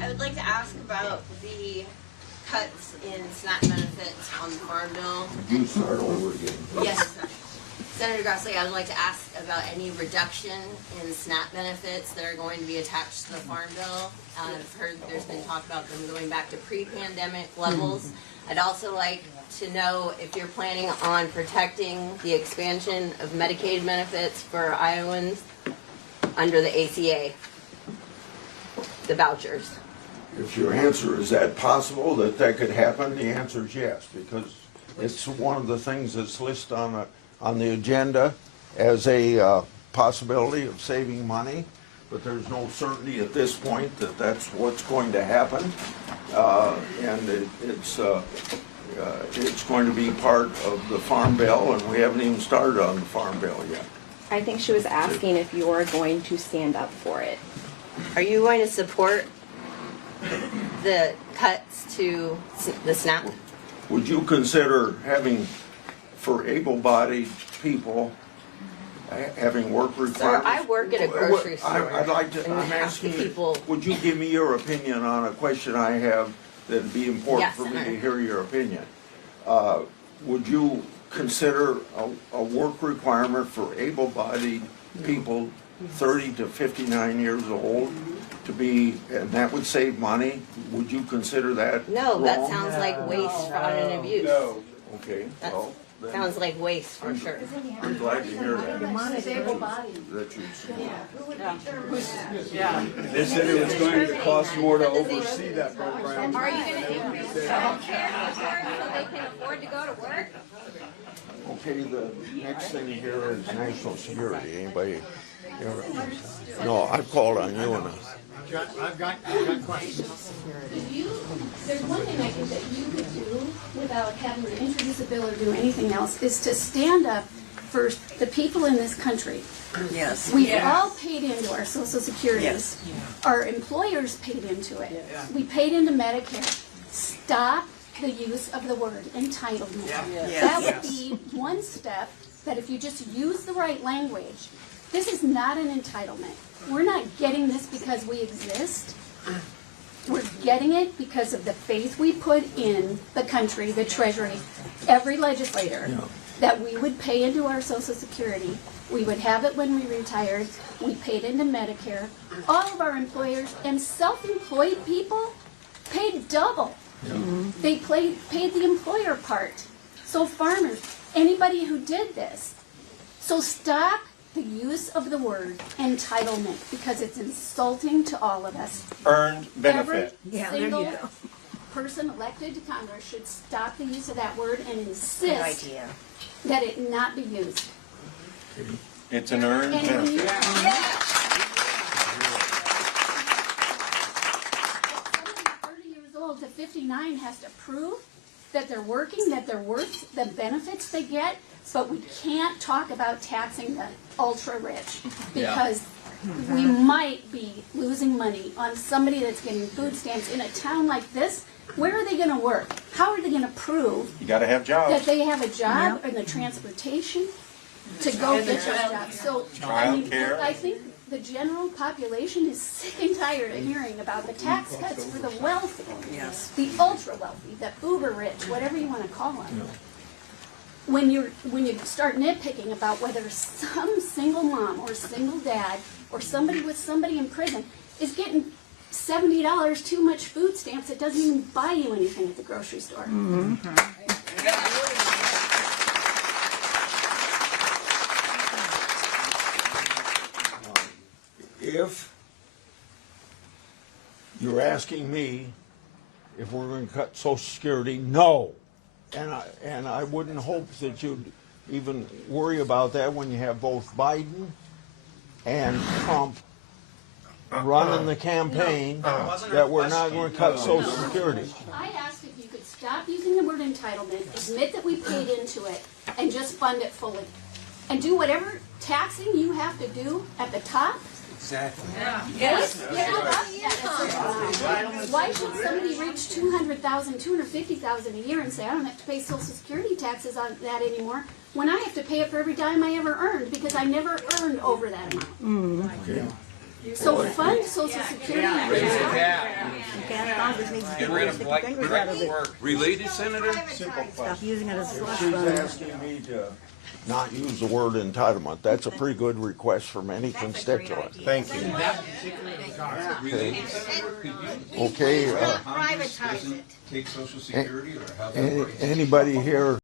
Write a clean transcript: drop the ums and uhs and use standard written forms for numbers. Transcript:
I would like to ask about the cuts in SNAP benefits on the Farm Bill. You start over again. Yes, Senator Grassley, I would like to ask about any reduction in SNAP benefits that are going to be attached to the Farm Bill. I've heard there's been talk about them going back to pre-pandemic levels. I'd also like to know if you're planning on protecting the expansion of Medicaid benefits for Iowans under the ACA, the vouchers. If your answer is that possible, that could happen, the answer is yes, because it's one of the things that's listed on the agenda as a possibility of saving money, but there's no certainty at this point that that's what's going to happen, and it's going to be part of the Farm Bill, and we haven't even started on the Farm Bill yet. I think she was asking if you are going to stand up for it. Are you going to support the cuts to the SNAP? Would you consider having, for able-bodied people, having work requirements? Sir, I work at a grocery store. I'd like to, I'm asking you, would you give me your opinion on a question I have that'd be important Yes, for me Senator. to hear your opinion? Would you consider a work requirement for able-bodied people 30 to 59 years old to be, and that would save money? Would you consider that No, wrong? that sounds like waste, fraud, and abuse. Okay, That well, then sounds like waste for sure. I'm glad to hear that. That you, They said it was going to cost more to oversee that program. Are you going to increase the health care so they can afford to go to work? okay, the next thing here is national security. Anybody? No, I've called on you and I've got questions. There's one thing I think that you could do without having to introduce a bill or do anything else is to stand up for the people in this country. Yes. We've all paid into our Social Security. Yes. Our employers paid into it. We paid into Medicare. Stop the use of the word entitlement. Yes. That would be one step that if you just use the right language, this is not an entitlement. We're not getting this because we exist. We're getting it because of the faith we put in the country, the Treasury, every legislator, that we would pay into our Social Security. We would have it when we retired. We paid into Medicare. All of our employers and self-employed people paid double. They paid the employer part. So farmers, anybody who did this. So stop the use of the word entitlement because it's insulting to all of us. Earned benefit. Yeah, there Single you go. person elected to Congress should stop the use of that word and Good insist idea. that it not be used. It's an earned And when you, benefit. somebody 30 years old to 59 has to prove that they're working, that they're worth the benefits they get, but we can't talk about taxing the ultra-rich because we might be losing money on somebody that's getting food stamps in a town like this. Where are they going to work? How are they going to prove You gotta have jobs. that they have a job and the transportation to go get those jobs? So Childcare. I think the general population is sick and tired of hearing about the tax cuts for the wealthy, the ultra wealthy, the uber rich, whatever you want to call them. When you start nitpicking about whether some single mom or single dad or somebody with somebody in prison is getting $70 too much food stamps, it doesn't even buy you anything at the grocery store. if you're asking me if we're going to cut Social Security, no. And I wouldn't hope that you'd even worry about that when you have both Biden and Trump running the campaign that we're not going to cut Social Security. I asked if you could stop using the word entitlement, admit that we paid into it, and just fund it fully. And do whatever taxing you have to do at the top. Exactly. Why should somebody reach $200,000, $250,000 a year and say, I don't have to pay Social Security taxes on that anymore, when I have to pay it for every dime I ever earned because I never earned over that amount? Okay. So fund Social Security. Congress needs to Get do rid it. of Stick black your fingers out of it. work. Related, Senator? Stop using it as a slush She's fund. asking me to not use the word entitlement. That's a pretty good request from any constituent. Thank you. That particular regard. Related, Senator, could you Okay, Congress doesn't take Social Security or how that works? anybody here